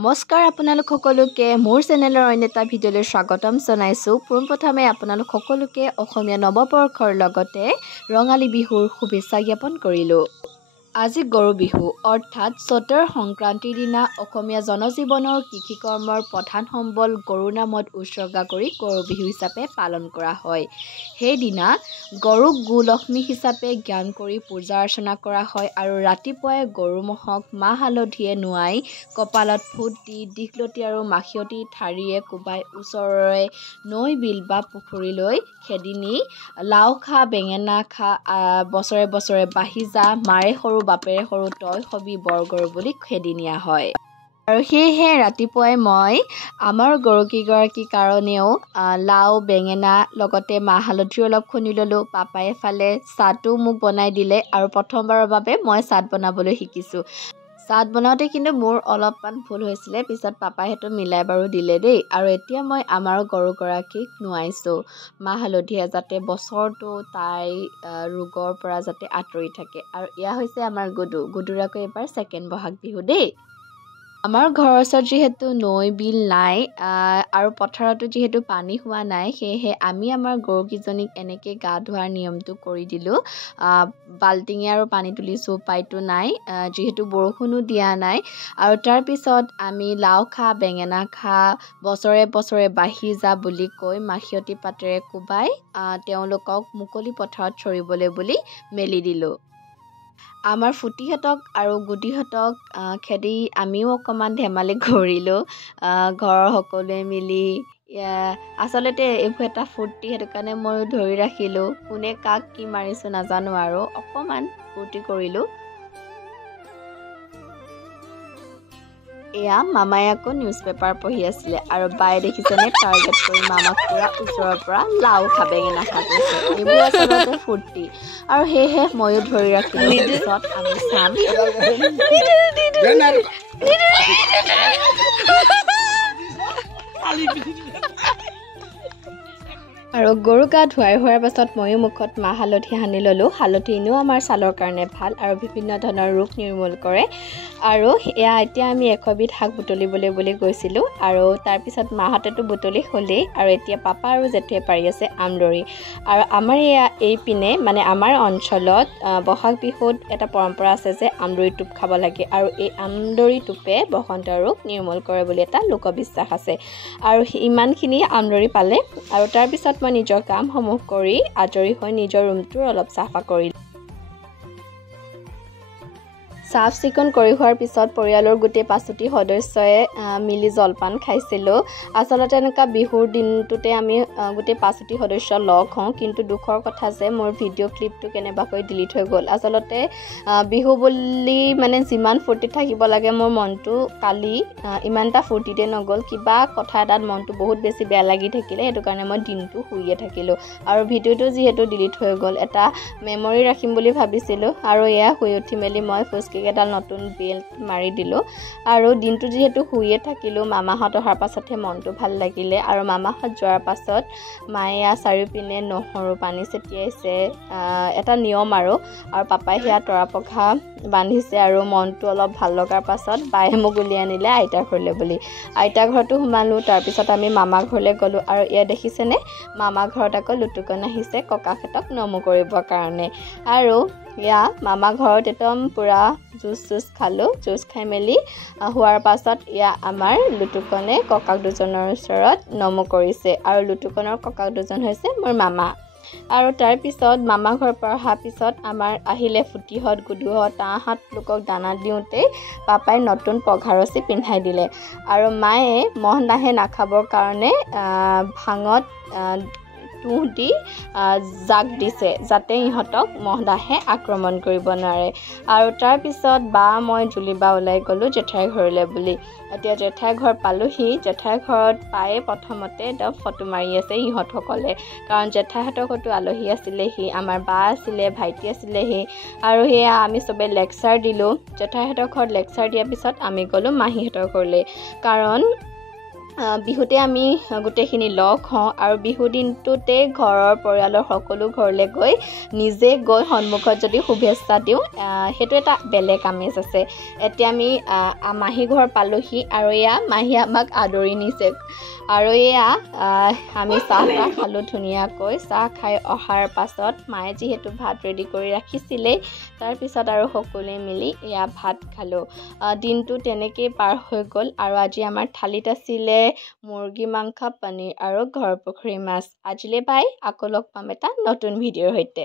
নমস্কাৰ আপোনালোক সকলোকে মোৰ চেনেলৰ অন্য এটা ভিডিঅ'লৈ স্বাগতম জনাইছোঁ। পোনপ্ৰথমে আপোনালোক সকলোকে অসমীয়া নৱবৰ্ষৰ লগতে ৰঙালী বিহুৰ শুভেচ্ছা জ্ঞাপন কৰিলোঁ। আজি গৰু বিহু অৰ্থাৎ চ'তৰ সংক্ৰান্তিৰ দিনা অসমীয়া জনজীৱনৰ কৃষিকৰ্মৰ প্ৰধান সম্বল গৰুৰ নামত উৎসৰ্গা কৰি গৰু বিহু হিচাপে পালন কৰা হয়। সেইদিনা গৰুক গোলক্ষ্মী হিচাপে জ্ঞান কৰি পূজা অৰ্চনা কৰা হয় আৰু ৰাতিপুৱাই গৰু ম'হক মাহ হালধিৰে নোৱাই কপালত ফুট দি দীঘলতি আৰু মাখিয়তী ঠাৰিৰে কোবাই ওচৰৰে নৈ বিল বা পুখুৰীলৈ খেদি নি লাও খা বেঙেনা খা বছৰে বছৰে বাঢ়ি যা মাৰে সৰু বাপেৰে সৰু তই হবি বৰ গৰু বুলি খেদি নিয়া হয়। আৰু সেয়েহে ৰাতিপুৱাই মই আমাৰ গৰুকেইগৰাকীৰ কাৰণেও লাও বেঙেনা লগতে মাহ হালধি অলপ খুন্দি ল'লোঁ। পাপাই এফালে চাটো মোক বনাই দিলে আৰু প্ৰথমবাৰৰ বাবে মই চাট বনাবলৈ শিকিছোঁ। চাট বনাওঁতে কিন্তু মোৰ অলপমান ভুল হৈছিলে, পিছত পাপাই সেইটো মিলাই বাৰু দিলে দেই। আৰু এতিয়া মই আমাৰ গৰুগৰাকীক নোৱাইছোঁ মাহ হালধিৰে যাতে বছৰটো তাই ৰোগৰ পৰা যাতে আঁতৰি থাকে। আৰু এয়া হৈছে আমাৰ গুডুৰ আকৌ এবাৰ ছেকেণ্ড বহাগ বিহু দেই। আমাৰ ঘৰৰ ওচৰত যিহেতু নৈ বিল নাই আৰু পথাৰতো যিহেতু পানী হোৱা নাই, সেয়েহে আমি আমাৰ গৰুকেইজনীক এনেকৈ গা ধোৱাৰ নিয়মটো কৰি দিলোঁ। বাল্টিঙে আৰু পানী তুলিছোঁ, উপায়তো নাই যিহেতু বৰষুণো দিয়া নাই। আৰু তাৰপিছত আমি লাও খা বেঙেনা খা বছৰে বছৰে বাঢ়ি যা বুলি কৈ মাখিয়তী পাতেৰে কোবাই তেওঁলোকক মুকলি পথাৰত চৰিবলৈ বুলি মেলি দিলোঁ। আমাৰ ফুটিহঁতক আৰু গুটিহঁতক খেদি আমিও অকণমান ধেমালি কৰিলোঁ ঘৰৰ সকলোৱে মিলি। আচলতে এইবোৰ এটা ফূৰ্তি, সেইটো কাৰণে ময়ো ধৰি ৰাখিলোঁ। কোনে কাক কি মাৰিছোঁ নাজানো আৰু অকণমান ফূৰ্তি কৰিলোঁ। এয়া মামাই আকৌ নিউজ পেপাৰ পঢ়ি আছিলে আৰু বায়ে দেখিছেনে টাৰ্গেট কৰি মামাক পুৰা ওচৰৰ পৰা লাও খা বেঙেনা খা কৈছে। এইবোৰ আচলতে ফূৰ্তি আৰু সেয়েহে ময়ো ধৰি ৰাখিলোঁ। পিছত আমি চাম। আৰু গৰু গা ধুৱাই হোৱাৰ পাছত ময়ো মুখত মাহ হালধি সানি ল'লোঁ। হালধি এনেও আমাৰ ছালৰ কাৰণে ভাল আৰু বিভিন্ন ধৰণৰ ৰোগ নিৰ্মূল কৰে। আৰু এয়া এতিয়া আমি এশবিধ শাক বুটলিবলৈ বুলি গৈছিলোঁ আৰু তাৰপিছত মাহঁতেতো বুটলি হ'লেই আৰু এতিয়া পাপা আৰু জেঠুৱে পাৰি আছে আমলৰি। আৰু আমাৰ এইপিনে মানে আমাৰ অঞ্চলত বহাগ বিহুত এটা পৰম্পৰা আছে যে আমলৰি টোপ খাব লাগে আৰু এই আমলৰি টোপে বসন্ত ৰোগ নিৰ্মূল কৰে বুলি এটা লোকবিশ্বাস আছে। আৰু ইমানখিনি আমলৰি পালে আৰু তাৰপিছত মই নিজৰ কামসমূহ কৰি আজৰি হৈ নিজৰ ৰুমটো অলপ চাফা কৰিলোঁ। চাফ চিকুণ কৰি হোৱাৰ পিছত পৰিয়ালৰ গোটেই 5টি সদস্যই মিলি জলপান খাইছিলোঁ। আচলতে এনেকুৱা বিহুৰ দিনটোতে আমি গোটেই 5টি সদস্য লগ হওঁ, কিন্তু দুখৰ কথা যে মোৰ ভিডিঅ' ক্লিপটো কেনেবাকৈ ডিলিট হৈ গ'ল। আচলতে বিহু বুলি মানে যিমান ফূৰ্তিত থাকিব লাগে মোৰ মনটো কালি ইমান এটা ফূৰ্তিতে নগ'ল। কিবা কথা এটাত মনটো বহুত বেছি বেয়া লাগি থাকিলে, সেইটো কাৰণে মই দিনটো শুইয়ে থাকিলোঁ। আৰু ভিডিঅ'টো যিহেতু ডিলিট হৈ গ'ল, এটা মেমৰি ৰাখিম বুলি ভাবিছিলোঁ। আৰু এয়া শুই উঠি মেলি মই এডাল নতুন বেল্ট মাৰি দিলোঁ আৰু দিনটো যিহেতু শুইয়ে থাকিলোঁ। মামাহঁত অহাৰ পাছতহে মনটো ভাল লাগিলে। আৰু মামাহঁত যোৱাৰ পাছত মায়ে চাৰিওপিনে নহৰু পানী ছটিয়াইছে, এটা নিয়ম আৰু পাপাই সেয়া তৰা পঘা বান্ধিছে আৰু মনটো অলপ ভাল লগাৰ পাছত বায়ে মোক উলিয়াই আনিলে আইতাৰ ঘৰলৈ বুলি। আইতাৰ ঘৰতো সোমালোঁ, তাৰপিছত আমি মামা ঘৰলৈ গ'লোঁ। আৰু এয়া দেখিছেনে মামা ঘৰত আকৌ লুটুকন আহিছে ককাহঁতক নমো কৰিবৰ কাৰণে। আৰু এয়া মামা ঘৰত একদম পূৰা জুচ খালোঁ। জুচ খাই মেলি হোৱাৰ পাছত এয়া আমাৰ লুটুকনে ককাক দুজনৰ ওচৰত নমো কৰিছে আৰু লুটুকনৰ ককাক দুজন হৈছে মোৰ মামা। আৰু তাৰপিছত মামা ঘৰৰ পৰা অহাৰ পিছত আমাৰ আহিলে ফুটিহঁত গুডুহঁত, তাহাঁত লোকক দানা দিওঁতেই পাপাই নতুন পঘা ৰচি পিন্ধাই দিলে। আৰু মায়ে মহ দাহে নাখাবৰ কাৰণে ভাঙত তুঁহ দি জাক দিছে যাতে ইহঁতক মহ দাহে আক্ৰমণ কৰিব নোৱাৰে। আৰু তাৰপিছত মই জুলিবা ওলাই গ'লোঁ জেঠাইৰ ঘৰলৈ বুলি। এতিয়া জেঠাইৰ ঘৰ পালোঁহি। জেঠাইৰ ঘৰত পায়ে প্ৰথমতে ফটো মাৰি আছে ইহঁতসকলে, কাৰণ জেঠাইহঁতৰ ঘৰতো আলহী আছিলেহি, আমাৰ বা আছিলে, ভাইটি আছিলেহি। আৰু সেয়া আমি চবে লেকচাৰ দিলোঁ। জেঠাইহঁতৰ ঘৰত লেকচাৰ দিয়াৰ পিছত আমি গ'লোঁ মাহীহঁতৰ ঘৰলৈ, কাৰণ বিহুতে আমি গোটেইখিনি লগ হওঁ আৰু বিহু দিনটোতে ঘৰৰ পৰিয়ালৰ সকলো ঘৰলৈ গৈ নিজে গৈ সন্মুখত যদি শুভেচ্ছা দিওঁ সেইটো এটা বেলেগ আমেজ আছে। এতিয়া আমি মাহী ঘৰ পালোহি আৰু এয়া মাহী আমাক আদৰি নিছে আৰু এয়া আমি চাহ খালোঁ ধুনীয়াকৈ। চাহ খাই অহাৰ পাছত মায়ে যিহেতু ভাত ৰেডি কৰি ৰাখিছিলেই তাৰপিছত আৰু সকলোৱে মিলি এয়া ভাত খালোঁ। দিনটো তেনেকেই পাৰ হৈ গ'ল আৰু আজি আমাৰ থালিত আছিলে মুৰ্গী মাংস, পনীৰ আৰু ঘৰৰ পুখুৰী মাছ। আজিলৈ বাই, আকৌ লগ পাম এটা নতুন ভিডিঅ'ৰ সৈতে।